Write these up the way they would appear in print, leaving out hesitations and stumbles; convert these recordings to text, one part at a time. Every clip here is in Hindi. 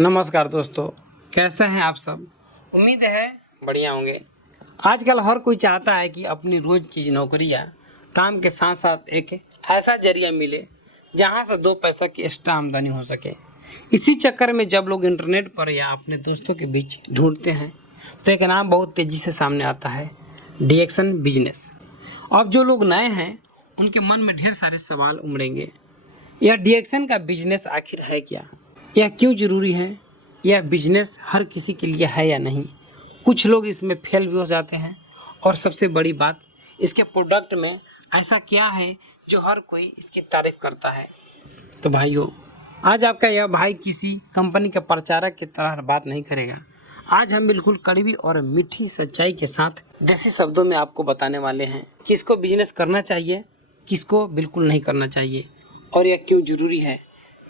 नमस्कार दोस्तों, कैसे हैं आप सब। उम्मीद है बढ़िया होंगे। आजकल हर कोई चाहता है कि अपनी रोज की नौकरी या काम के साथ साथ एक ऐसा जरिया मिले जहां से दो पैसा की एक्स्ट्रा आमदनी हो सके। इसी चक्कर में जब लोग इंटरनेट पर या अपने दोस्तों के बीच ढूंढते हैं तो एक नाम बहुत तेज़ी से सामने आता है, डीएक्शन बिजनेस। अब जो लोग नए हैं उनके मन में ढेर सारे सवाल उमड़ेंगे। यह डीएक्शन का बिजनेस आखिर है क्या, यह क्यों ज़रूरी है, यह बिजनेस हर किसी के लिए है या नहीं। कुछ लोग इसमें फेल भी हो जाते हैं और सबसे बड़ी बात, इसके प्रोडक्ट में ऐसा क्या है जो हर कोई इसकी तारीफ करता है। तो भाइयों, आज आपका यह भाई किसी कंपनी के प्रचारक की तरह बात नहीं करेगा। आज हम बिल्कुल कड़वी और मीठी सच्चाई के साथ देसी शब्दों में आपको बताने वाले हैं किसको बिजनेस करना चाहिए, किसको बिल्कुल नहीं करना चाहिए और यह क्यों ज़रूरी है।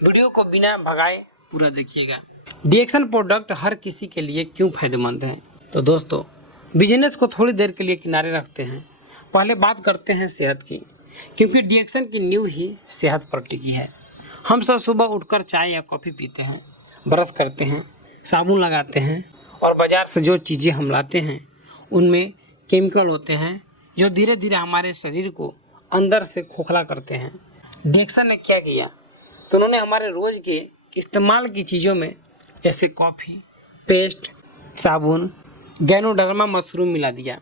वीडियो को बिना भगाए पूरा देखिएगा। डीएक्शन प्रोडक्ट हर किसी के लिए क्यों फायदेमंद है। तो दोस्तों, बिजनेस को थोड़ी देर के लिए किनारे रखते हैं, पहले बात करते हैं सेहत की, क्योंकि डीएक्शन की नींव ही सेहत पर टिकी है। हम सब सुबह उठकर चाय या कॉफ़ी पीते हैं, ब्रश करते हैं, साबुन लगाते हैं और बाज़ार से जो चीज़ें हम लाते हैं उनमें केमिकल होते हैं जो धीरे धीरे हमारे शरीर को अंदर से खोखला करते हैं। डीएक्शन ने क्या किया तो उन्होंने हमारे रोज़ के इस्तेमाल की चीज़ों में जैसे कॉफ़ी, पेस्ट, साबुन, गैनोडर्मा मशरूम मिला दिया।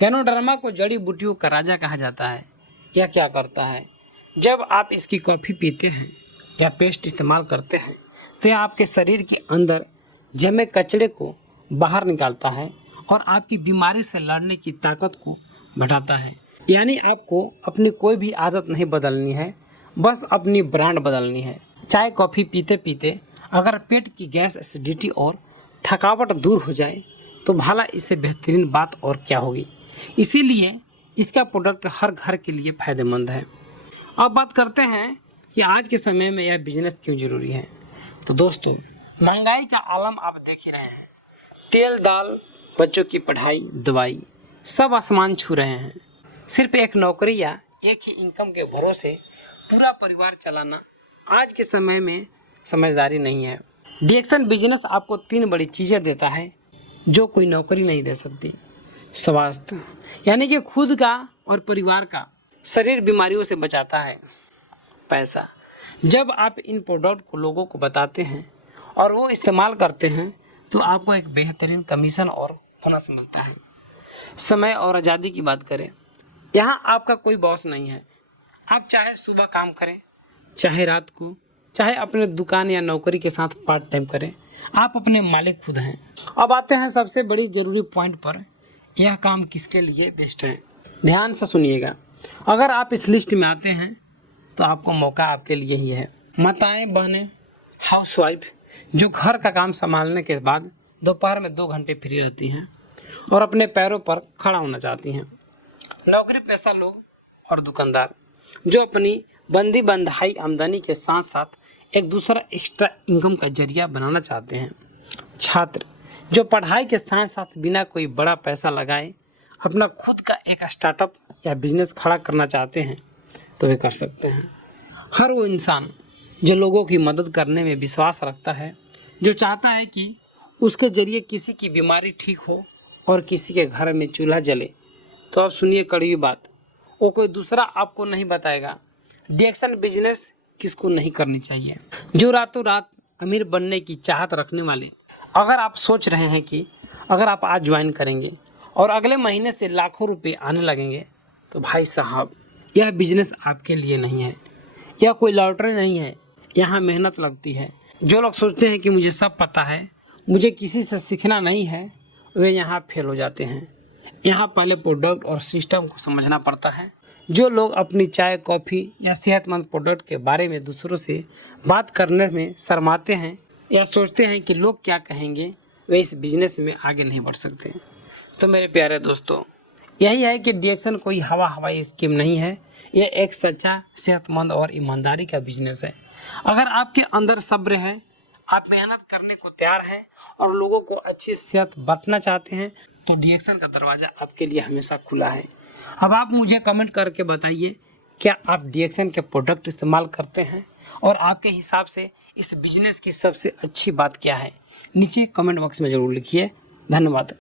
गैनोडर्मा को जड़ी बूटियों का राजा कहा जाता है। यह क्या करता है, जब आप इसकी कॉफ़ी पीते हैं या पेस्ट इस्तेमाल करते हैं तो यह आपके शरीर के अंदर जमे कचरे को बाहर निकालता है और आपकी बीमारी से लड़ने की ताकत को बढ़ाता है। यानी आपको अपनी कोई भी आदत नहीं बदलनी है, बस अपनी ब्रांड बदलनी है। चाय कॉफ़ी पीते पीते अगर पेट की गैस, एसिडिटी और थकावट दूर हो जाए तो भला इससे बेहतरीन बात और क्या होगी। इसीलिए इसका प्रोडक्ट हर घर के लिए फ़ायदेमंद है। अब बात करते हैं कि आज के समय में यह बिजनेस क्यों ज़रूरी है। तो दोस्तों, महंगाई का आलम आप देख ही रहे हैं। तेल, दाल, बच्चों की पढ़ाई, दवाई सब आसमान छू रहे हैं। सिर्फ एक नौकरी या एक ही इनकम के भरोसे पूरा परिवार चलाना आज के समय में समझदारी नहीं है। डीएक्शन बिजनेस आपको 3 बड़ी चीज़ें देता है जो कोई नौकरी नहीं दे सकती। स्वास्थ्य, यानी कि खुद का और परिवार का शरीर बीमारियों से बचाता है। पैसा, जब आप इन प्रोडक्ट को लोगों को बताते हैं और वो इस्तेमाल करते हैं तो आपको एक बेहतरीन कमीशन और बोनस मिलता है। समय और आज़ादी की बात करें, यहाँ आपका कोई बॉस नहीं है। आप चाहे सुबह काम करें, चाहे रात को, चाहे अपने दुकान या नौकरी के साथ पार्ट टाइम करें, आप अपने मालिक खुद हैं। अब आते हैं सबसे बड़ी ज़रूरी पॉइंट पर, यह काम किसके लिए बेस्ट है। ध्यान से सुनिएगा। अगर आप इस लिस्ट में आते हैं तो आपको मौका आपके लिए ही है। माताएं, बहनें, हाउसवाइफ जो घर का काम संभालने के बाद दोपहर में 2 घंटे फ्री रहती हैं और अपने पैरों पर खड़ा होना चाहती हैं। नौकरी पेशा लोग और दुकानदार जो अपनी बंदी बंधाई आमदनी के साथ साथ एक दूसरा एक्स्ट्रा इनकम का जरिया बनाना चाहते हैं। छात्र जो पढ़ाई के साथ साथ बिना कोई बड़ा पैसा लगाए अपना खुद का एक स्टार्टअप या बिजनेस खड़ा करना चाहते हैं तो वे कर सकते हैं। हर वो इंसान जो लोगों की मदद करने में विश्वास रखता है, जो चाहता है कि उसके जरिए किसी की बीमारी ठीक हो और किसी के घर में चूल्हा जले, तो आप सुनिए कड़वी बात, वो कोई दूसरा आपको नहीं बताएगा। डीएक्शन बिजनेस किसको नहीं करनी चाहिए। जो रातों रात अमीर बनने की चाहत रखने वाले, अगर आप सोच रहे हैं कि अगर आप आज ज्वाइन करेंगे और अगले महीने से लाखों रुपए आने लगेंगे, तो भाई साहब, यह बिजनेस आपके लिए नहीं है। यह कोई लॉटरी नहीं है, यहाँ मेहनत लगती है। जो लोग सोचते हैं कि मुझे सब पता है, मुझे किसी से सीखना नहीं है, वे यहाँ फेल हो जाते हैं। यहाँ पहले प्रोडक्ट और सिस्टम को समझना पड़ता है। जो लोग अपनी चाय, कॉफ़ी या सेहतमंद प्रोडक्ट के बारे में दूसरों से बात करने में शर्माते हैं या सोचते हैं कि लोग क्या कहेंगे, वे इस बिजनेस में आगे नहीं बढ़ सकते। तो मेरे प्यारे दोस्तों, यही है कि डीएक्शन कोई हवाई स्कीम नहीं है। यह एक सच्चा, सेहतमंद और ईमानदारी का बिजनेस है। अगर आपके अंदर सब्र है, आप मेहनत करने को तैयार हैं और लोगों को अच्छी सेहत बांटना चाहते हैं, तो डीएक्शन का दरवाज़ा आपके लिए हमेशा खुला है। अब आप मुझे कमेंट करके बताइए, क्या आप डीएक्शन के प्रोडक्ट इस्तेमाल करते हैं और आपके हिसाब से इस बिजनेस की सबसे अच्छी बात क्या है, नीचे कमेंट बॉक्स में ज़रूर लिखिए। धन्यवाद।